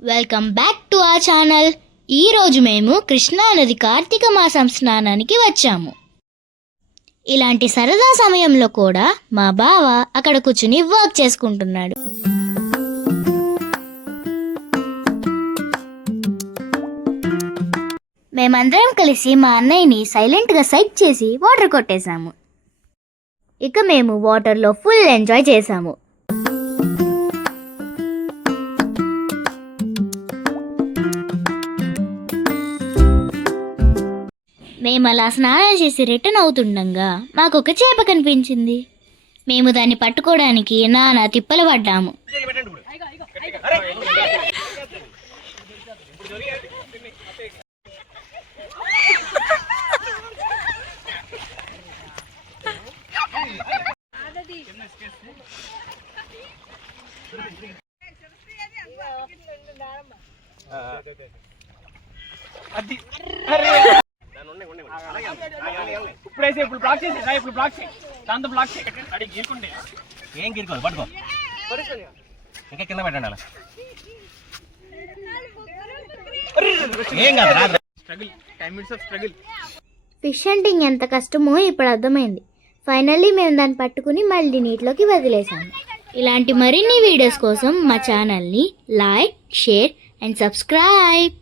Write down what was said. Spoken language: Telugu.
వెల్కమ్ బ్యాక్ టు ఆ ఛానల్ ఈరోజు మేము కృష్ణానది కార్తీక మాసం స్నానానికి వచ్చాము. ఇలాంటి సరదా సమయంలో కూడా మా బావ అక్కడ కూర్చుని వర్క్ చేసుకుంటున్నాడు. మేమందరం కలిసి మా అన్నయ్యని సైలెంట్గా సైక్ చేసి వాటర్ కొట్టేశాము. ఇక మేము వాటర్లో ఫుల్ ఎంజాయ్ చేశాము. మేము అలా స్నానం చేసి రిటర్న్ అవుతుండగా. మాకు ఒక చేప కనిపించింది. మేము దాన్ని పట్టుకోవడానికి నానా తిప్పలు పడ్డాము. ఇప్పుడైతే ఇప్పుడు బ్లాక్ చేసి రా, ఇప్పుడు బ్లాక్ చేయి. దాంతో బ్లాక్ చేయి. అడిగి గీరుకుంటే. ఏం పట్టుకో. ఇంకా కింద పెట్టండి అలా. ఏం కాదు రాదు struggle ten minutes of struggle fish hunting ఎంత కష్టమో ఇప్పుడు అర్థమైంది. ఫైనల్లీ మేము దాన్ని పట్టుకుని మళ్ళీ నీటిలోకి వదిలేసాము ఇలాంటి మరిన్ని వీడియోస్ కోసం మా ఛానల్ని లైక్ షేర్ అండ్ సబ్స్క్రైబ్